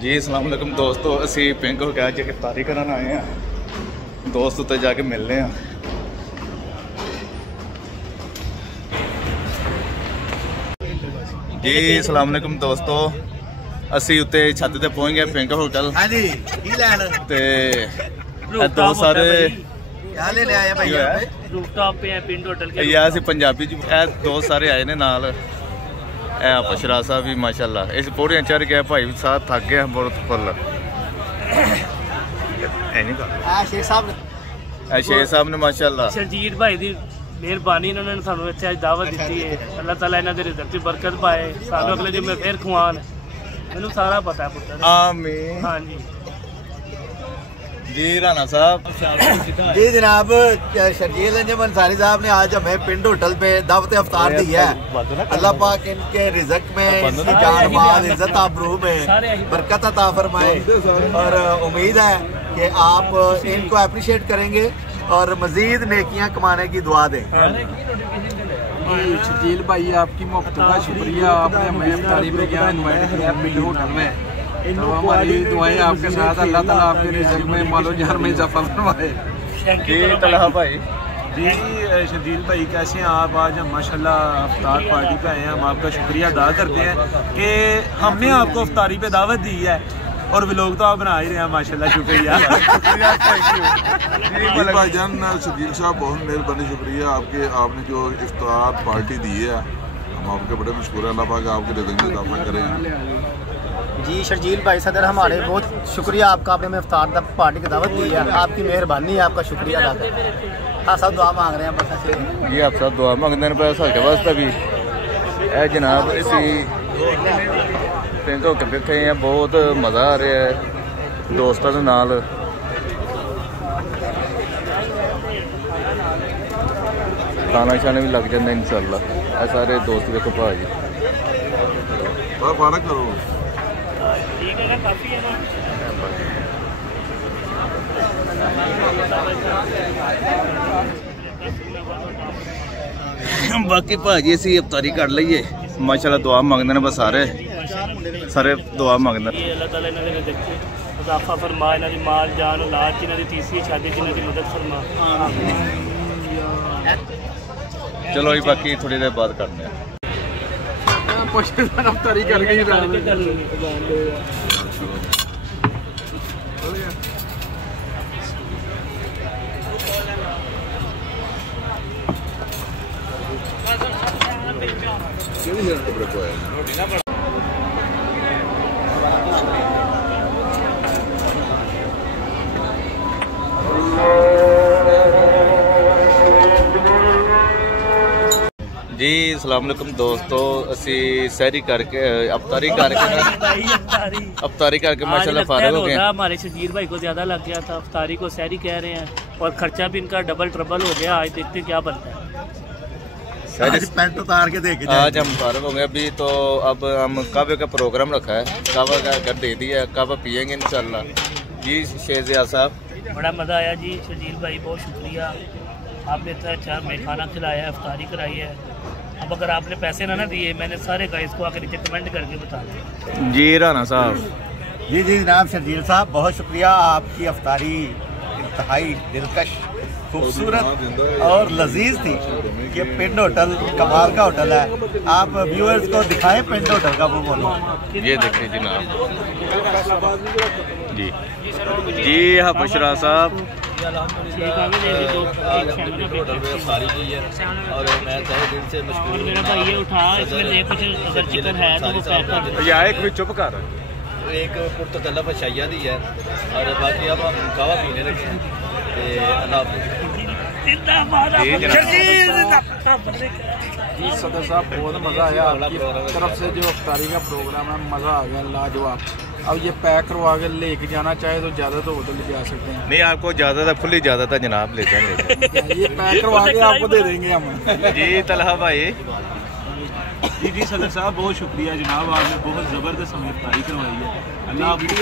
जी अस्सलाम वालेकुम दोस्तों, असी पिंक हो गया जो इफ्तारी करन आए हैं। दोस्त उत्ते जाके मिलने हैं। जी अस्सलाम वालेकुम दोस्तों, असी उत्ते छत ते पहुंच गए पिंक होटल। हाँ जी की लैन ते दो सारे लेने आए भाई रूफटॉप पे है पिंक होटल के। या असी पंजाबी दोस्त सारे आए ने नाल। पशरा साहब भी माशाल्लाह इस पौड़ियां चढ़ गया भाई साहब, थक गया बहुत फुल। शेख साहब ने माशाल्लाह शरजीत भाई दी मेहरबानी, इन्होंने सानू इत्थे अज दावत दी है। अल्लाह ताला इन्हां दे रिज़्क च बरकत पाए, सानू अगले जिम्मे फिर खुआन। मैनू सारा पता है पुत्तर। आमीन। हाँ जी जी राना साहब। जी जनाब, शर्जील अंजुम अंसारी साहब ने आज हमें पिंड होटल पे दावत इफ्तार दी है। अल्लाह पाक इनके रिज़्क में, इनकी जान माल, इज्जत आबरू में बरकत अता फरमाए। और उम्मीद है कि आप इनको अप्रिशिएट करेंगे और मजीद नेकियां कमाने की दुआ दें। शर्जील भाई आपकी मुफ्त का शुक्रिया, आपने हमें इफ्तारी पे क्या इन्वाइट किया पिंड होटल में। तो हमारी दुआएं आपके साथ, अल्लाह ताला आपके रिज़्क में मालो जान में इजाफा फरमाए। जी तलहा भाई। जी शर्जील भाई कैसे हैं आप? आज हम माशाल्लाह इफ्तार पार्टी पे आए हैं। हम आपका शुक्रिया अदा करते हैं कि हमने आपको इफ्तारी पे दावत दी है और व्लॉग तो आप बना ही रहे हैं माशाल्लाह। शुक्रिया भाईजान शकील साहब, बहुत मेहरबानी, शुक्रिया आपके। आपने जो इफ्तार पार्टी दी है हम आपके बड़े मशहूर है। अल्लाह पाक आपके रिज़्क में इजाफा करें। जी शर्जील भाई सदर, हमारे बहुत शुक्रिया आपका, आपने हमें इफ्तार पार्टी की दावत दी है। आपकी मेहरबानी है, आपका शुक्रिया अदा करते हैं। हाँ सब दुआ मांग रहे हैं बस। जी आप सब दुआ मंगते हैं पर साढ़े वास्ते भी है जनाब। असी पिंक होकर बैठे हैं, बहुत मज़ा आ रहा है दोस्तों के नाल। खाना शाना भी लग जाता इंशाल्लाह। ये सारे दोस्त देखो भाजी पारा करो। ठीक है ना, काफ़ी है ना। बाकी भाजी असी इफ्तारी कर लीए माशाल्लाह। दुआ मंगते हैं बस सारे सारे दुआ मंगते हैं। अल्लाह ताला इन्हां दे रिज़्क च इजाफा फरमा, इन्हां दी माल जान औलाद च, इन्हां दी तीसरी शादी च इन्हां दी मदद फरमा। चलो जी बाकी थोड़ी देर बाद करते हैं। इफ्तारी करके ही जी अस्सलाम वालेकुम दोस्तों, असी सहरी करके अफ्तारी करके माशाल्लाह फारिग हो गए। हमारे शर्जील भाई को ज़्यादा लग गया था, इफ्तारी को सहरी कह रहे हैं और खर्चा भी इनका डबल ट्रबल हो गया। आज देखते क्या बनता है। आज पैंट उतार के देखे आज हम फारिग हो गए अभी। तो अब हम कावे का प्रोग्राम रखा है, कावा का घर दे दिया, कावा पियेंगे इंशाल्लाह। जी शेज़िया साहब, बड़ा मज़ा आया जी। शर्जील भाई बहुत शुक्रिया, आपने इतना अच्छा हमें खाना खिलाया, इफ्तारी कराई है। अब अगर आपने पैसे ना दिए, मैंने सारे गाइस को आकर नीचे कमेंट करके बता दें। जी राना साहब। जी जी जनाब शर्जील साहब, बहुत शुक्रिया। आपकी इफ्तारी इंतहाई दिलकश, खूबसूरत और लजीज थी। ये पिंड होटल कमाल का होटल है। आप व्यूअर्स को दिखाएं पिंड होटल का वो बोलो। ये देखिए जनाब। जी जी हाँ बशरा साहब। और मेरा भाई ये उठा, इसमें देख कुछ अगर चिकन है तो वो पैक कर। या एक भी चुप कर। एक पुर्तगला फशाइया दी है और बाकी अब हम कावा पीने लगे हैं। जी सदर साहब, बहुत मज़ा आया। आपकी तरफ से जो इफ्तारी का प्रोग्राम है मज़ा आ गया, लाजवाब। अब ये पैक करवा के लेके जाना चाहे तो ज़्यादा तो होटल ले जा सकते हैं। नहीं आपको ज़्यादा था, फुली ज़्यादा था जनाब, ले जाएंगे। ये पैक करवा के आपको दे देंगे हम। जी तलहा भाई। जी सदर साहब, बहुत शुक्रिया जनाब, आपने बहुत ज़बरदस्त हमें इफ्तारी करवाई है। अल्लाह आपको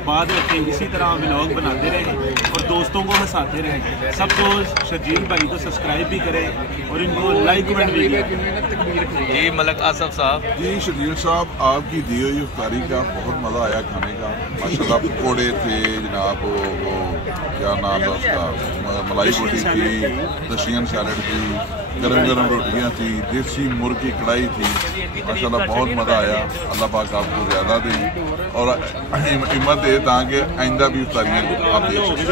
आबाद रखे, इसी तरह व्लॉग बनाते रहें और दोस्तों दोस्तों को हंसाते रहें। सबको शर्जील भाई को सब्सक्राइब भी करें और इनको लाइक कमेंट भी करें। जी मलक आसफ साहब। जी शर्जील साहब, आपकी दी हुई इफ्तारी का बहुत मज़ा आया खाने का, माशाल्लाह। पकौड़े थे जनाब, वो क्या नाम था उसका, मलाई बोटी थी, रशियन सैलड थी, गरम गरम रोटियाँ थी, देसी मुर्ग की कढ़ाई थी, माशाल्लाह बहुत मज़ा आया। अल्लाह पाक आपको ज़्यादा दे और हिम्मत दे ताकि आइंदा भी इफ्तारियाँ आप दे सकें।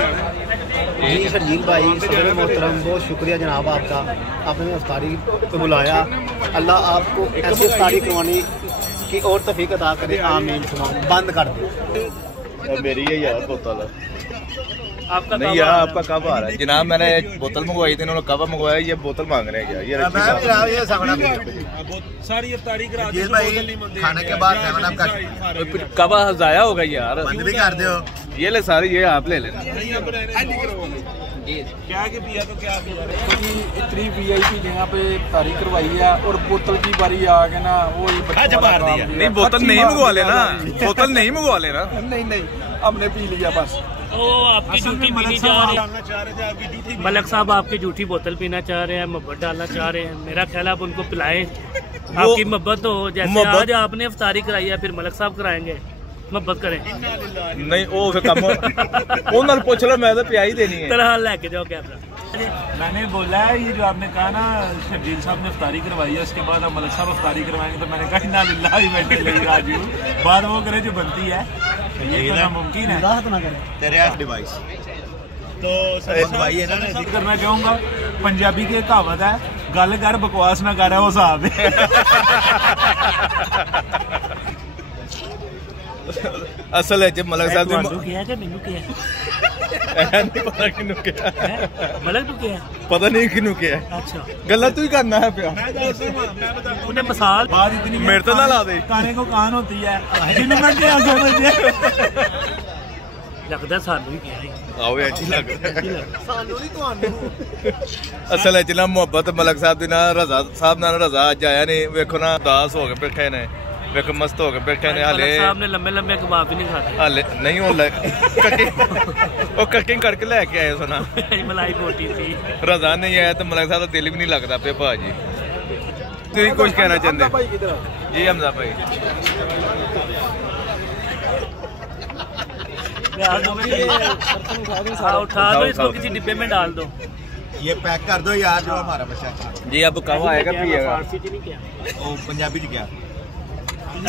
जी शर्जील भाई, सदर मोहतरम, बहुत शुक्रिया जनाब आपका, आपने इफ्तारी को बुलाया। अल्लाह आपको ऐसी इफ्तारी करवाने की और तौफीक अता करे, आमीन। बंद कर दो मेरी है यार बोतल आपका नहीं यार, आपका कब आ रहा है जनाब? मैंने बोतल मंगवाई थी, इन्होंने कब मंगवाया, ये बोतल मांग रहे हैं ये सारी इफ्तारी करा शर्जील भाई खाने के बाद 7 अप का कब जाया होगा यार, बंद भी कर दो। ये ले सारी, ये आप ले लेना। क्या के पिया तो क्या पिया, इतनी VIP जगह पे इफ्तारी करवाई है और बोतल की बारी आ गए ना, वो नहीं बोतल नहीं मंगवा लेना, बोतल नहीं मंगवा लेना। नहीं हमने पी लिया बस। ओ आपकी जूठी पीनी चाह रहे हैं मलक साहब, आपकी जूठी बोतल पीना चाह रहे हैं, मोहब्बत डालना चाह रहे हैं। मेरा ख्याल आप उनको पिलाएं, आपकी मोहब्बत हो। जैसे आज आपने इफ्तारी कराई है, फिर मलक साहब कराएंगे, मोहब्बत करें। नहीं वो फिर कम उन्होंने पूछ लो, मैं तो पियाई देनी है। तरह लेके जाओ कैमरा। मैंने बोला है ये जो आपने कहा ना शर्जील साहब ने इफ्तारी करवाई है, उसके बाद मलक साहब इफ्तारी करवाएंगे, तो मैंने कहा इन्ना लिल्लाहि व इन्ना इलैहि राजिऊन, बात वो करे जो बनती है, ये करना मुमकिन है। तेरे डिवाइस तो भाई है ना, करना चाहूँगा, पंजाबी की एक कहावत है, गल कर बकवास ना कर, वो साहब असल है जब मलक साहब ਤੁਹਾਨੂੰ ਕਿਹਾ ਕਿ ਮੈਨੂੰ ਕਿਹਾ नहीं पता किनू क्या ਮਲਕ ਨੂੰ ਕਿਹਾ पता नहीं किनू क्या अच्छा गलत तू ही करना है पिया ਉਹਨੇ ਮਿਸਾਲ बात इतनी मेरे तो ना ला दे काने को कान होती है जिन्होंने मैं क्या समझे ਲੱਗਦਾ ਸਾਨੂੰ ਹੀ ਕਿਹਾ आओ अच्छी लग ਸਾਨੂੰ ਨਹੀਂ ਤੁਹਾਨੂੰ असल है जिला मोहब्बत मलक साहब दी ना रजा साहब नाल रजा अज आया नहीं वेखो ना उदास हो के बैठे ने वेखो मस्त हो के बैठे ने हाले साहब ने लंबे लंबे कबाब भी नहीं खाते हाले नहीं वो कटिंग करके लेके आए सुना मलाई बोटी थी रजा नहीं आया तो मलक साहब का दिल भी नहीं लगता पे भाजी तुम कुछ कहना चाहते जी हमजा भाई उठा दो इसको किसी डिब्बे में डाल दो ये पैक कर दो यार जो हमारा बच्चा जी अब कब आएगा पिएगा फारसी च नहीं क्या वो पंजाबी च क्या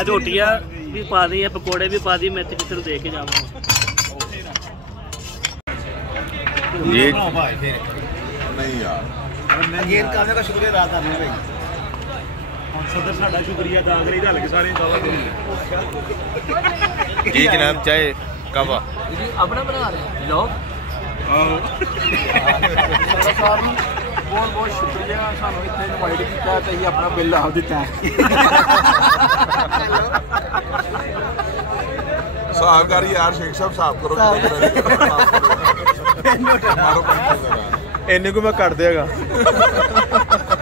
रोटियां भी पा दी है पकोड़े भी पा दी मैं तो किसी दे के जाऊंगा जी नहीं यार अगेन करने का शुक्रिया अदा करने भाई सदर साडा शुक्रिया अदा करी दल के सारे गावा जी जनाब चाहे कब अपना बना रहे हैं लोग बहुत बहुत शुक्रिया सानू इतने इनवाइट किया तो ही अपना बिल आप दिता है साहब कर यार शेख साहब साफ करो मारो इन्ने को मैं कर देगा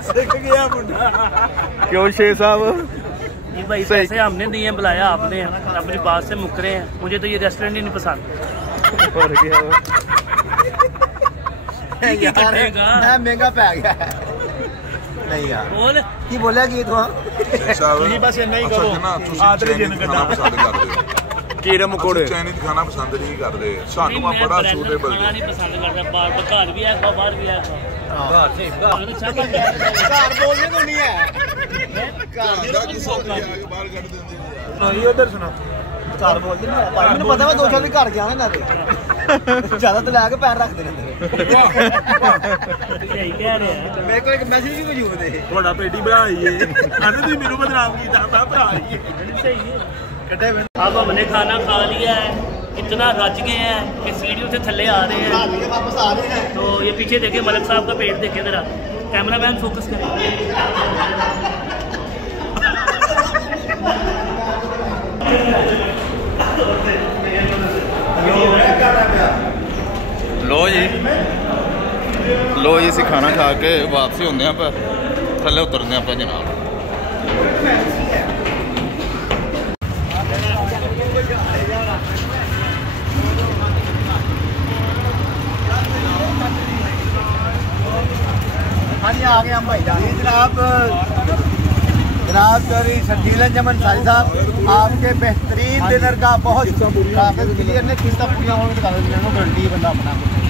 सीख गया मुंडा क्यों शेख साहब ये भाई पैसे हमने दिए बुलाया आपने अपनी बात से मुकरे हैं मुझे तो ये रेस्टोरेंट ही नहीं पसंद और क्या यार मैं महंगा पै गया नहीं यार बोल की बोलिया की तू ਤੁਸੀਂ ਬਸ ਇੰਨਾ ਹੀ ਕਹੋ ਆਦਰੇ ਜਿੰਨ खाना ਕੱਢਾ पसंद करते कीड़े मकोड़े चाइनीज खाना पसंद नहीं करते सानू आ बड़ा सूटेबल खाना नहीं पसंद करता बाहर घर भी है बाहर भी है घर बोलने को नहीं है बाहर कर देंगे ਨਹੀਂ ਉਧਰ ਸੁਣਾ घर बोलते नहीं है मैंने पता मैं 2 साल घर गया ना ज्यादा तो लैके पैर रखते रहते सही कह रहे हैं मेरे को एक मैसेज भी मौजूद है ਤੁਹਾਡਾ ਪੇਟੀ ਬਣਾਈਏ ਕਹਿੰਦੇ ਤੁਸੀਂ ਮੈਨੂੰ ਬਦਨਾਮ ਕੀਤਾ ਮੈਂ ਭਰਾ ਆਈਏ सही है अब हमने खाना खा लिया है इतना रच गए हैं कि सीढ़ियों से थल्ले आ रहे हैं वापस आ रहे हैं तो ये पीछे देखे मलक साहब का पेट देखे जरा कैमरा मैन फोकस करें लो जी असी खाना खा के वापसी होंगे पर थले उतरते आप जनाब आ गए हम भाई जी जनाब चौधरी शर्जील अंजुम अंसारी साहब आपके बेहतरीन डिनर का बहुत क्लियर ने किस्ता पूरी होने की गारंटी बंदा अपना